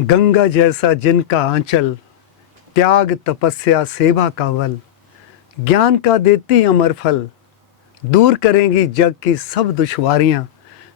गंगा जैसा जिनका आंचल, त्याग तपस्या सेवा का बल, ज्ञान का देती अमर फल, दूर करेंगी जग की सब दुश्वारियाँ,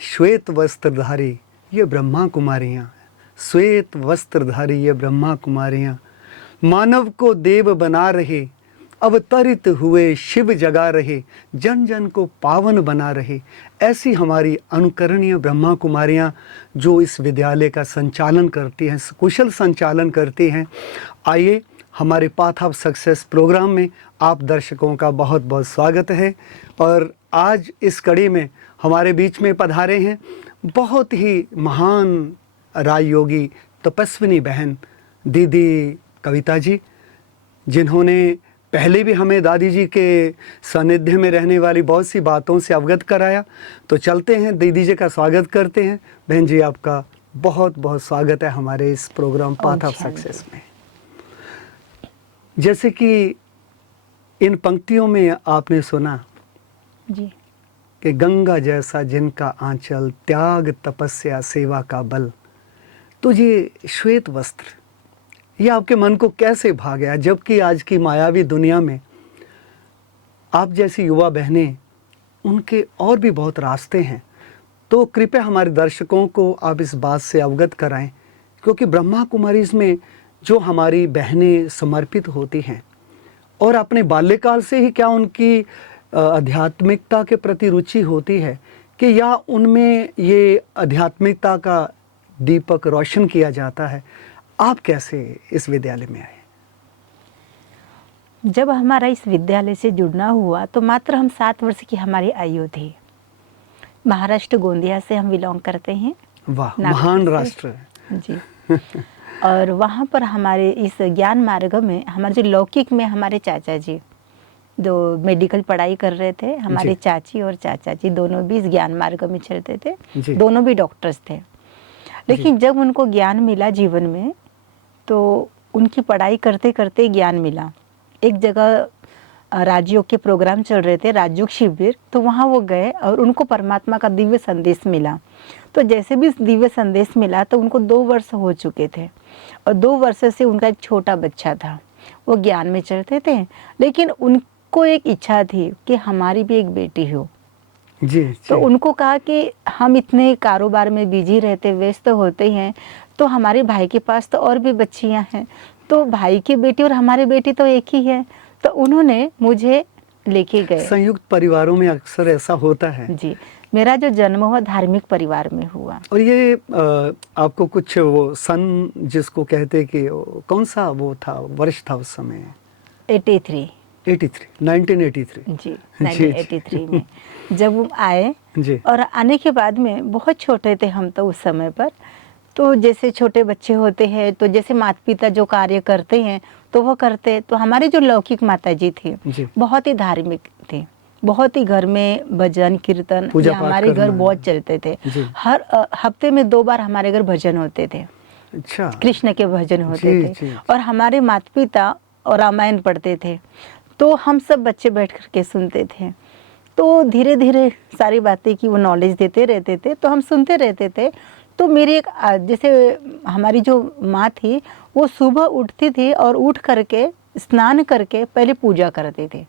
श्वेत वस्त्रधारी ये ब्रह्मा कुमारियाँ, श्वेत वस्त्रधारी ये ब्रह्मा कुमारियाँ, मानव को देव बना रहे, अवतरित हुए शिव जगा रहे, जन जन को पावन बना रहे। ऐसी हमारी अनुकरणीय ब्रह्मा कुमारियाँ जो इस विद्यालय का संचालन करती हैं, कुशल संचालन करती हैं। आइए, हमारे पाथ ऑफ सक्सेस प्रोग्राम में आप दर्शकों का बहुत बहुत स्वागत है। और आज इस कड़ी में हमारे बीच में पधारे हैं बहुत ही महान राजयोगी तपस्विनी बहन दीदी कविता जी, जिन्होंने पहले भी हमें दादी जी के सानिध्य में रहने वाली बहुत सी बातों से अवगत कराया। तो चलते हैं, दीदी जी का स्वागत करते हैं। बहन जी, आपका बहुत बहुत स्वागत है हमारे इस प्रोग्राम पाथ ऑफ सक्सेस में। जैसे कि इन पंक्तियों में आपने सुना जी कि गंगा जैसा जिनका आंचल, त्याग तपस्या सेवा का बल, तो ये श्वेत वस्त्र ये आपके मन को कैसे भा गया? जबकि आज की मायावी दुनिया में आप जैसी युवा बहनें, उनके और भी बहुत रास्ते हैं। तो कृपया हमारे दर्शकों को आप इस बात से अवगत कराएं, क्योंकि ब्रह्मा कुमारीज में जो हमारी बहनें समर्पित होती हैं और अपने बाल्यकाल से ही क्या उनकी आध्यात्मिकता के प्रति रुचि होती है कि या उनमें ये आध्यात्मिकता का दीपक रोशन किया जाता है। आप कैसे इस विद्यालय में आए? जब हमारा इस विद्यालय से जुड़ना हुआ तो मात्र हम 7 वर्ष की हमारी आयु थी। महाराष्ट्र गोंदिया से हम बिलोंग करते हैं। वाह, महान राष्ट्र जी। और वहाँ पर हमारे इस ज्ञान मार्ग में हमारे जो लौकिक में हमारे चाचा जी जो मेडिकल पढ़ाई कर रहे थे, हमारे चाची और चाचा जी दोनों भी इस ज्ञान मार्ग में चलते थे, दोनों भी डॉक्टर्स थे। लेकिन जब उनको ज्ञान मिला जीवन में, तो उनकी पढ़ाई करते करते ज्ञान मिला। एक जगह राजयोग के प्रोग्राम चल रहे थे, राजयोग शिविर, तो वहाँ वो गए और उनको परमात्मा का दिव्य संदेश मिला। तो जैसे भी दिव्य संदेश मिला तो उनको 2 वर्ष हो चुके थे और 2 वर्ष से उनका एक छोटा बच्चा था। वो ज्ञान में चलते थे, लेकिन उनको एक इच्छा थी कि हमारी भी एक बेटी हो। जी। तो उनको कहा कि हम इतने कारोबार में बिजी रहते, व्यस्त होते हैं, तो हमारे भाई के पास तो और भी बच्चियां हैं, तो भाई की बेटी और हमारी बेटी तो एक ही है। तो उन्होंने मुझे लेके गए। संयुक्त परिवारों में अक्सर ऐसा होता है। जी, मेरा जो जन्म हुआ धार्मिक परिवार में हुआ। और ये आपको कुछ वो सन जिसको कहते कि कौन सा वो था, वर्ष था उस समय? 1983 जी, 1983 में जब हम आए जी। और आने के बाद में बहुत छोटे थे हम तो उस समय पर। तो जैसे छोटे बच्चे होते हैं तो जैसे माता पिता जो कार्य करते हैं तो वो करते। तो हमारे जो लौकिक माता जी थी बहुत ही धार्मिक थे, बहुत ही घर में भजन कीर्तन हमारे घर बहुत चलते थे। हर हफ्ते में 2 बार हमारे घर भजन होते थे। अच्छा। कृष्ण के भजन होते थे और हमारे माता पिता और रामायण पढ़ते थे। तो हम सब बच्चे बैठ कर के सुनते थे। तो धीरे धीरे सारी बातें की वो नॉलेज देते रहते थे, तो हम सुनते रहते थे। तो मेरी एक जैसे हमारी जो माँ थी वो सुबह उठती थी और उठ करके स्नान करके पहले पूजा करते थे,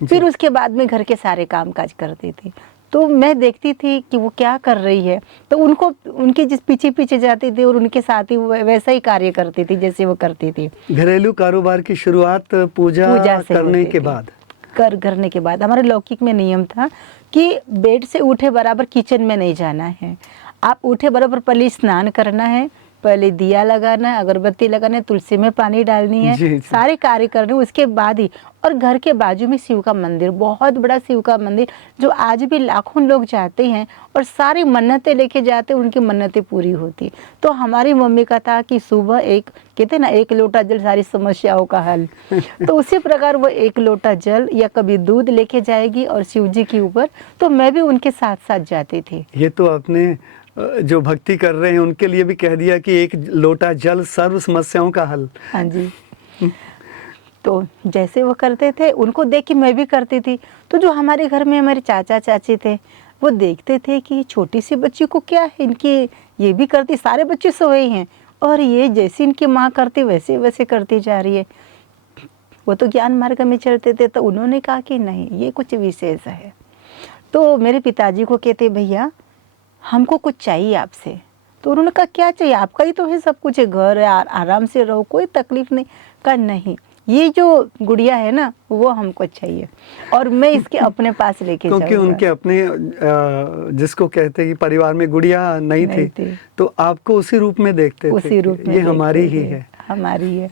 फिर उसके बाद में घर के सारे काम काज करती थी। तो मैं देखती थी कि वो क्या कर रही है, तो उनको उनके जिस पीछे पीछे जाती थी और उनके साथ ही वैसा ही कार्य करती थी जैसे वो करती थी। घरेलू कारोबार की शुरुआत पूजा करने के बाद हमारे लौकिक में नियम था कि बेड से उठे बराबर किचन में नहीं जाना है। आप उठे बराबर पहले स्नान करना है, पहले दिया लगाना है, अगरबत्ती लगाना है, तुलसी में पानी डालनी है, सारे कार्य करने उसके बाद ही। और घर के बाजू में शिव का मंदिर, बहुत बड़ा शिव का मंदिर, जो आज भी लाखों लोग जाते हैं और सारी मन्नतें लेके जाते हैं, उनकी मन्नतें पूरी होती। तो हमारी मम्मी का था कि सुबह एक कहते ना 1 लोटा जल सारी समस्याओं का हल। तो उसी प्रकार वो 1 लोटा जल या कभी दूध लेके जाएगी और शिव जी के ऊपर, तो मैं भी उनके साथ साथ जाती थी। ये तो आपने जो भक्ति कर रहे हैं उनके लिए भी कह दिया कि 1 लोटा जल सर्व समस्याओं का हल। हाँ जी। तो जैसे वो करते थे उनको देख के मैं भी करती थी। तो जो हमारे घर में हमारे चाचा चाची थे वो देखते थे कि छोटी सी बच्ची को क्या है, इनकी ये भी करती, सारे बच्चे सोए हैं और ये जैसे इनकी माँ करती वैसे वैसे करती जा रही है। वो तो ज्ञान मार्ग में चलते थे, तो उन्होंने कहा कि नहीं, ये कुछ विशेष है। तो मेरे पिताजी को कहते, भैया हमको कुछ चाहिए आपसे। तो उन्होंने कहा क्या चाहिए, आपका ही तो है सब कुछ है, घर है, आराम से रहो, कोई तकलीफ नहीं। कहा नहीं, ये जो गुड़िया है ना वो हमको चाहिए और मैं इसके अपने पास लेके जाऊंगा। क्योंकि उनके अपने जिसको कहते हैं कि परिवार में गुड़िया नहीं थी, तो आपको उसी रूप में देखते थे, उसी रूप में ये हमारी ही है, हमारी है।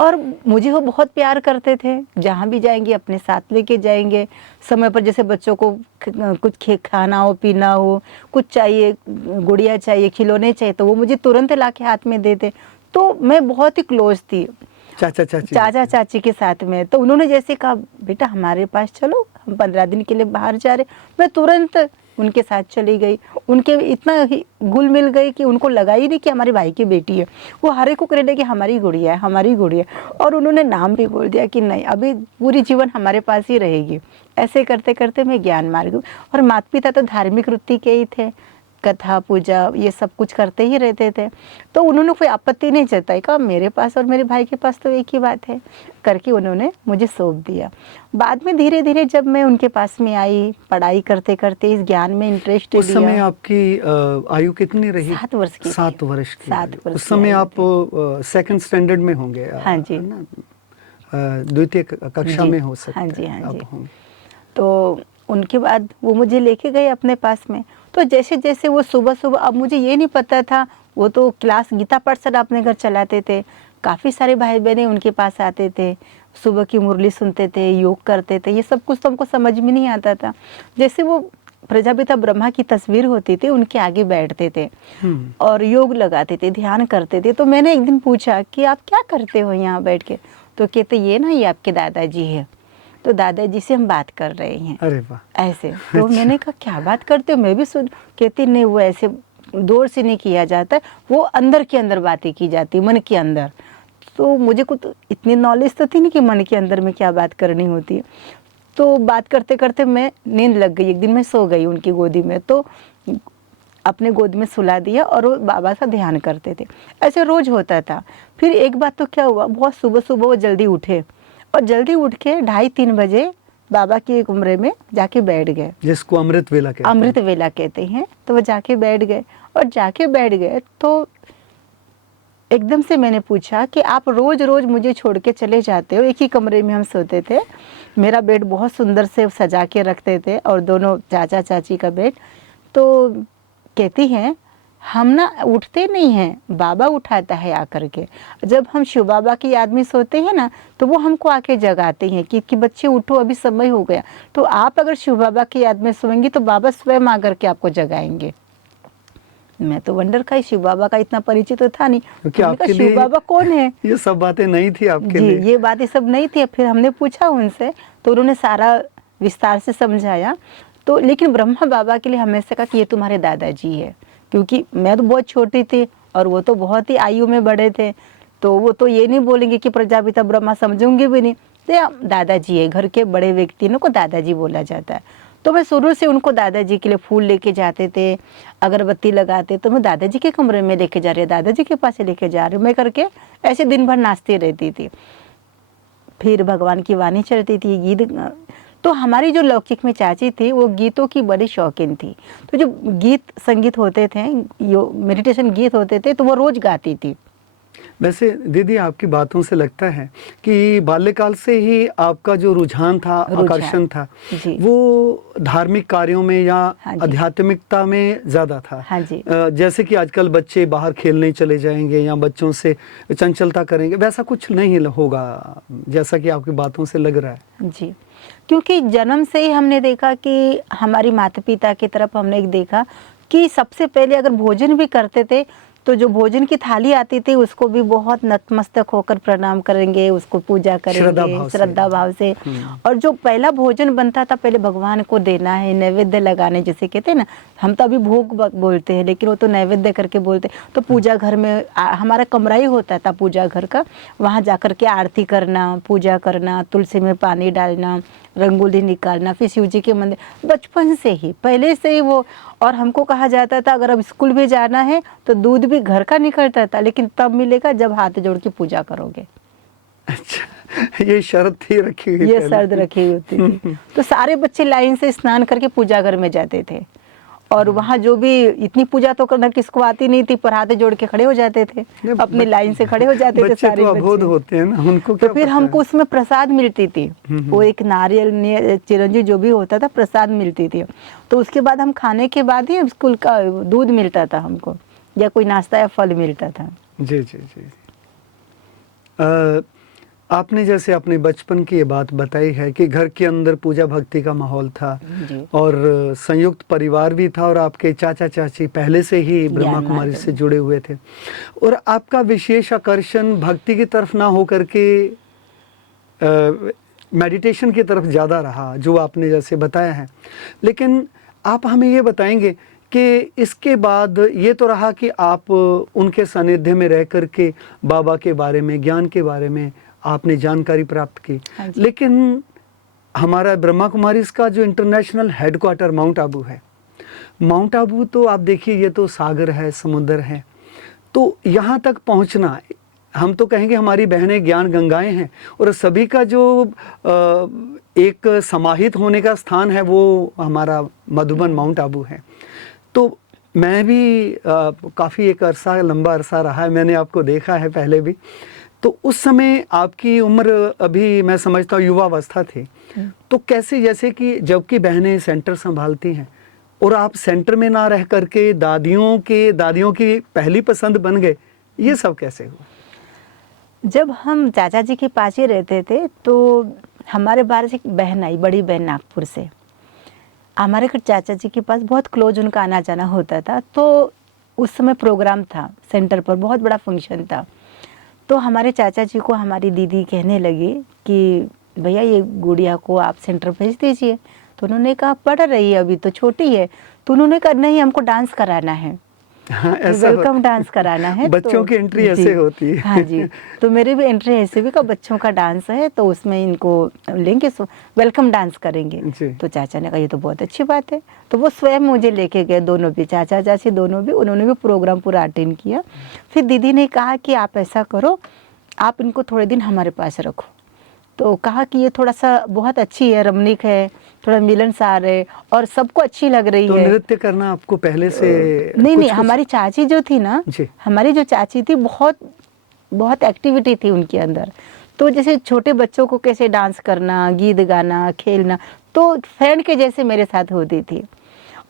और मुझे वो बहुत प्यार करते थे, जहाँ भी जाएंगे अपने साथ लेके जाएंगे। समय पर जैसे बच्चों को कुछ खाना हो, पीना हो, कुछ चाहिए, गुड़िया चाहिए, खिलौने चाहिए, तो वो मुझे तुरंत ला के हाथ में देते। तो मैं बहुत ही क्लोज थी चाचा चाची के साथ में। तो उन्होंने जैसे कहा बेटा हमारे पास चलो, हम 15 दिन के लिए बाहर जा रहे, मैं तुरंत उनके साथ चली गई। उनके इतना ही घुल मिल गई कि उनको लगा ही नहीं कि हमारे भाई की बेटी है। वो हर एक को कहने लगे हमारी गुड़िया है, हमारी गुड़िया। और उन्होंने नाम भी बोल दिया कि नहीं, अभी पूरी जीवन हमारे पास ही रहेगी। ऐसे करते करते मैं ज्ञान मार्ग, और माता पिता तो धार्मिक वृत्ति के ही थे, कथा पूजा ये सब कुछ करते ही रहते थे। तो उन्होंने कोई आपत्ति नहीं जताई, कहा मेरे पास और मेरे भाई के पास तो एक ही बात है, करके उन्होंने मुझे सौंप दिया। बाद में धीरे धीरे जब मैं उनके पास में आई, पढ़ाई करते करते इस ज्ञान में इंटरेस्ट लिया। उस समय आपकी आयु कितनी रही? 7 वर्ष की। 7 वर्ष की। 7 वर्ष उस समय आप सेकंड स्टैंडर्ड में होंगे? हाँ जी, द्वितीय कक्षा में हो सकते हैं। हाँ जी, हाँ जी। तो उनके बाद वो मुझे लेके गए अपने पास में। तो जैसे जैसे वो सुबह सुबह, अब मुझे ये नहीं पता था, वो तो क्लास गीता पाठशाला अपने घर चलाते थे, काफ़ी सारे भाई बहने उनके पास आते थे, सुबह की मुरली सुनते थे, योग करते थे, ये सब कुछ तो हमको समझ में नहीं आता था। जैसे वो प्रजापिता ब्रह्मा की तस्वीर होती थी, उनके आगे बैठते थे और योग लगाते थे, ध्यान करते थे। तो मैंने एक दिन पूछा कि आप क्या करते हो यहाँ बैठ के? तो कहते ये ना, ये आपके दादाजी है, तो दादाजी से हम बात कर रहे हैं। अरे वाह, ऐसे। तो मैंने कहा क्या बात करते हो, मैं भी सुन। कहती नहीं, वो ऐसे दूर से नहीं किया जाता, वो अंदर के अंदर बातें की जाती, मन के अंदर। तो मुझे कुछ इतनी नॉलेज तो थी नहीं कि मन के अंदर में क्या बात करनी होती है। तो बात करते करते मैं नींद लग गई, एक दिन मैं सो गई उनकी गोदी में। तो अपने गोद में सुला दिया और वो बाबा का ध्यान करते थे, ऐसे रोज होता था। फिर एक बात तो क्या हुआ, बहुत सुबह सुबह वो जल्दी उठे और जल्दी उठ के 2:30-3 बजे बाबा के कमरे में जाके बैठ गए, जिसको अमृत वेला कहते हैं। तो वो जाके बैठ गए, और जाके बैठ गए तो एकदम से मैंने पूछा कि आप रोज रोज मुझे छोड़ के चले जाते हो। एक ही कमरे में हम सोते थे, मेरा बेड बहुत सुंदर से सजा के रखते थे और दोनों चाचा चाची का बेड। तो कहती हैं हम ना उठते नहीं हैं, बाबा उठाता है आकर के। जब हम शिव बाबा की याद में सोते हैं ना, तो वो हमको आके जगाते हैं कि बच्चे उठो, अभी समय हो गया। तो आप अगर शिव बाबा की याद में सोएंगी तो बाबा स्वयं आकर के आपको जगाएंगे। मैं तो वंडर का, शिव बाबा का इतना परिचय तो था नहीं, क्योंकि शिव बाबा कौन है, ये सब बातें नहीं थी आपके जी, लिए। ये बातें सब नहीं थी। फिर हमने पूछा उनसे, तो उन्होंने सारा विस्तार से समझाया। तो लेकिन ब्रह्मा बाबा के लिए हमेशा कहा कि ये तुम्हारे दादाजी है, क्योंकि मैं तो बहुत छोटी थी और वो तो बहुत ही आयु में बड़े थे। तो वो तो ये नहीं बोलेंगे कि प्रजापिता ब्रह्मा, समझूंगे भी नहीं। तो दादाजी है, घर के बड़े व्यक्ति को दादाजी बोला जाता है। तो मैं शुरू से उनको दादाजी के लिए फूल लेके जाते थे, अगरबत्ती लगाते, तो मैं दादाजी के कमरे में लेके जा रही, दादाजी के पास लेके जा रही, मैं करके ऐसे दिन भर नाचती रहती थी। फिर भगवान की वाणी चलती थी, गीत। तो हमारी जो लौकिक में चाची थी वो गीतों की बड़ी शौकीन थी। तो जो गीत संगीत होते थे, यो मेडिटेशन गीत होते थे, तो वो रोज गाती थी। वैसे दीदी आपकी बातों से लगता है कि बाल्यकाल से ही आपका जो रुझान था, आकर्षण था, वो धार्मिक कार्यों में या आध्यात्मिकता में ज़्यादा था। हाँ जी। जैसे कि आजकल बच्चे बाहर खेलने चले जाएंगे या बच्चों से चंचलता करेंगे, वैसा कुछ नहीं होगा जैसा कि आपकी बातों से लग रहा है। जी, क्योंकि जन्म से ही हमने देखा कि हमारी माता पिता की तरफ हमने देखा कि सबसे पहले अगर भोजन भी करते थे तो जो भोजन की थाली आती थी उसको भी बहुत नतमस्तक होकर प्रणाम करेंगे, उसको पूजा करेंगे श्रद्धा भाव से। और जो पहला भोजन बनता था पहले भगवान को देना है, नैवेद्य लगाने जिसे कहते हैं ना, हम तो अभी भोग बोलते हैं लेकिन वो तो नैवेद्य करके बोलते। तो पूजा घर में हमारा कमरा ही होता था पूजा घर का, वहाँ जा कर के आरती करना, पूजा करना, तुलसी में पानी डालना, रंगोली निकालना, फिर शिव जी के मंदिर, बचपन से ही पहले से ही वो। और हमको कहा जाता था अगर अब स्कूल भी जाना है तो दूध भी घर का निकलता था, लेकिन तब मिलेगा जब हाथ जोड़ के पूजा करोगे। अच्छा, ये शर्त थी रखी हुई ये पहले। शर्त रखी होती थी। तो सारे बच्चे लाइन से स्नान करके पूजा घर में जाते थे, और वहाँ जो भी इतनी पूजा तो करना किसको आती नहीं थी, पर हाथ जोड़ के खड़े हो जाते थे, अपने लाइन से खड़े हो जाते थे बच्चे सारे तो अबोध बच्चे। होते हैं ना, उनको तो क्या फिर पता हमको है। उसमें प्रसाद मिलती थी, वो एक नारियल चिरंजी जो भी होता था, प्रसाद मिलती थी। तो उसके बाद हम खाने के बाद ही स्कूल का दूध मिलता था हमको, या कोई नाश्ता या फल मिलता था। जी जी जी। आपने जैसे अपने बचपन की ये बात बताई है कि घर के अंदर पूजा भक्ति का माहौल था जी। और संयुक्त परिवार भी था, और आपके चाचा चाची पहले से ही ब्रह्मा ज्ञान कुमारी मार्ग से में। जुड़े हुए थे, और आपका विशेष आकर्षण भक्ति की तरफ ना होकर के मेडिटेशन की तरफ ज़्यादा रहा, जो आपने जैसे बताया है। लेकिन आप हमें ये बताएंगे कि इसके बाद ये तो रहा कि आप उनके सानिध्य में रह कर के बाबा के बारे में, ज्ञान के बारे में आपने जानकारी प्राप्त की, हाँ जी। लेकिन हमारा ब्रह्मा कुमारी का जो इंटरनेशनल हेडक्वार्टर माउंट आबू है, माउंट आबू तो आप देखिए ये तो सागर है, समुद्र है, तो यहाँ तक पहुँचना, हम तो कहेंगे हमारी बहनें ज्ञान गंगाएं हैं, और सभी का जो एक समाहित होने का स्थान है वो हमारा मधुबन माउंट आबू है। तो मैं भी काफ़ी एक अरसा, लंबा अरसा रहा है, मैंने आपको देखा है पहले भी। तो उस समय आपकी उम्र अभी मैं समझता हूँ युवावस्था थी, तो कैसे, जैसे कि जबकि बहनें सेंटर संभालती हैं और आप सेंटर में ना रह करके दादियों की पहली पसंद बन गए, ये सब कैसे हुआ? जब हम चाचा जी के पास ही रहते थे तो हमारे बाहर से एक बहन आई, बड़ी बहन नागपुर से। हमारे घर चाचा जी के पास बहुत क्लोज उनका आना जाना होता था। तो उस समय प्रोग्राम था सेंटर पर, बहुत बड़ा फंक्शन था। तो हमारे चाचा जी को हमारी दीदी कहने लगी कि भैया ये गुड़िया को आप सेंटर भेज दीजिए। तो उन्होंने कहा पढ़ रही है, अभी तो छोटी है। तो उन्होंने कहा नहीं, हमको डांस कराना है, हाँ, ऐसा वेलकम डांस कराना है। बच्चों की एंट्री ऐसे जी, होती है। हाँ जी। तो मेरी भी एंट्री ऐसे भी का बच्चों का डांस है, तो उसमें इनको लेंगे, वेलकम डांस करेंगे। जी। तो चाचा ने कहा ये तो बहुत अच्छी बात है। तो वो स्वयं मुझे लेके गए, दोनों भी, चाचा चाची दोनों भी, उन्होंने भी प्रोग्राम पूरा अटेंड किया। फिर दीदी ने कहा कि आप ऐसा करो, आप इनको थोड़े दिन हमारे पास रखो। तो कहा कि ये थोड़ा सा बहुत अच्छी है, रमणीक है, थोड़ा मिलनसार है और सबको अच्छी लग रही तो है। नृत्य करना आपको पहले से नहीं कुछ नहीं, हमारी चाची जो थी ना, जी। हमारी जो चाची थी, बहुत बहुत एक्टिविटी थी उनके अंदर। तो जैसे छोटे बच्चों को कैसे डांस करना, गीत गाना, खेलना, तो फ्रेंड के जैसे मेरे साथ होती थी।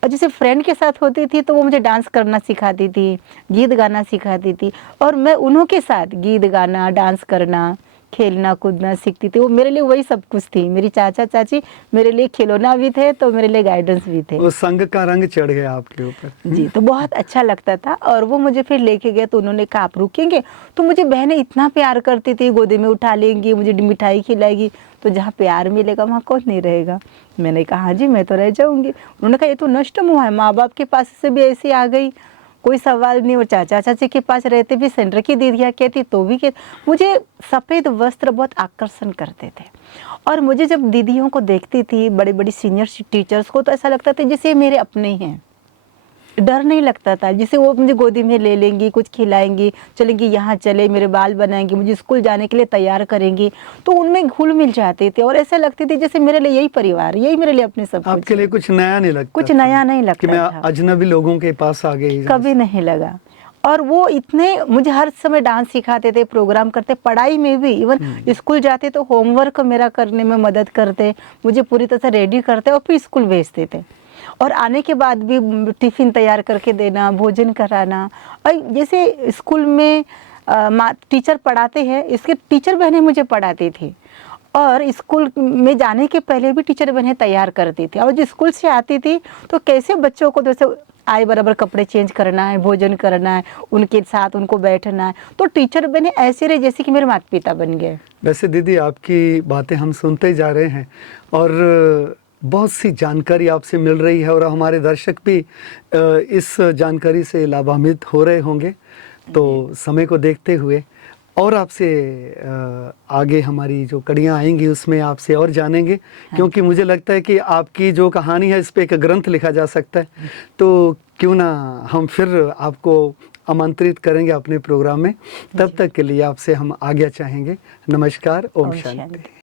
और जैसे फ्रेंड के साथ होती थी तो वो मुझे डांस करना सिखाती थी, गीत गाना सिखाती थी, और मैं उन्हों के साथ गीत गाना, डांस करना, खेलना कूदना सीखती थी। वो मेरे लिए वही सब कुछ थी। मेरी चाचा चाची मेरे लिए खिलौना भी थे, तो मेरे लिए गाइडेंस भी थे। वो संग का रंग चढ़ गया आपके ऊपर। जी, तो बहुत अच्छा लगता था। और वो मुझे फिर लेके गए, तो उन्होंने कहा आप रुकेंगे? तो मुझे बहनें इतना प्यार करती थी, गोदी में उठा लेंगी, मुझे मिठाई खिलाएगी। तो जहाँ प्यार मिलेगा वहाँ कौन नहीं रहेगा। मैंने कहा हाँ जी, मैं तो रह जाऊँगी। उन्होंने कहा ये तो नष्ट मुँह है, माँ बाप के पास से भी ऐसी आ गई, कोई सवाल नहीं। और चाचा चाची के पास रहते भी सेंटर की दीदियाँ कहती तो भी कहती। मुझे सफ़ेद वस्त्र बहुत आकर्षण करते थे, और मुझे जब दीदियों को देखती थी, बड़ी बड़ी सीनियर टीचर्स को, तो ऐसा लगता था जैसे मेरे अपने ही हैं। डर नहीं लगता था, जैसे वो मुझे गोदी में ले लेंगी, कुछ खिलाएंगी, चलेंगी यहाँ चले, मेरे बाल बनाएंगी, मुझे स्कूल जाने के लिए तैयार करेंगी। तो उनमें घुल मिल जाते थे, और ऐसा लगती थी जैसे मेरे लिए यही परिवार, यही मेरे लिए अपने सब कुछ आपके लिए है। कुछ नया नहीं लगता कुछ था नया नहीं कि लगता मैं था, अजनबी लोगों के पास आ गई? कभी नहीं लगा। और वो इतने मुझे हर समय डांस सिखाते थे, प्रोग्राम करते, पढ़ाई में भी, इवन स्कूल जाते तो होमवर्क मेरा करने में मदद करते, मुझे पूरी तरह से रेडी करते और फिर स्कूल भेजते थे। और आने के बाद भी टिफ़िन तैयार करके देना, भोजन कराना। और जैसे स्कूल में टीचर पढ़ाते हैं, इसके टीचर बहनें मुझे पढ़ाती थी, और स्कूल में जाने के पहले भी टीचर बहनें तैयार करती थी। और जो स्कूल से आती थी तो कैसे बच्चों को जैसे आए बराबर कपड़े चेंज करना है, भोजन करना है, उनके साथ उनको बैठना है। तो टीचर बहनें ऐसे रहे जैसे कि मेरे माता पिता बन गए। वैसे दीदी, आपकी बातें हम सुनते जा रहे हैं और बहुत सी जानकारी आपसे मिल रही है, और हमारे दर्शक भी इस जानकारी से लाभान्वित हो रहे होंगे। तो समय को देखते हुए और आपसे आगे हमारी जो कड़ियाँ आएंगी उसमें आपसे और जानेंगे, क्योंकि मुझे लगता है कि आपकी जो कहानी है इस पे एक ग्रंथ लिखा जा सकता है। तो क्यों ना हम फिर आपको आमंत्रित करेंगे अपने प्रोग्राम में। तब तक के लिए आपसे हम आज्ञा चाहेंगे। नमस्कार। ओम शांति।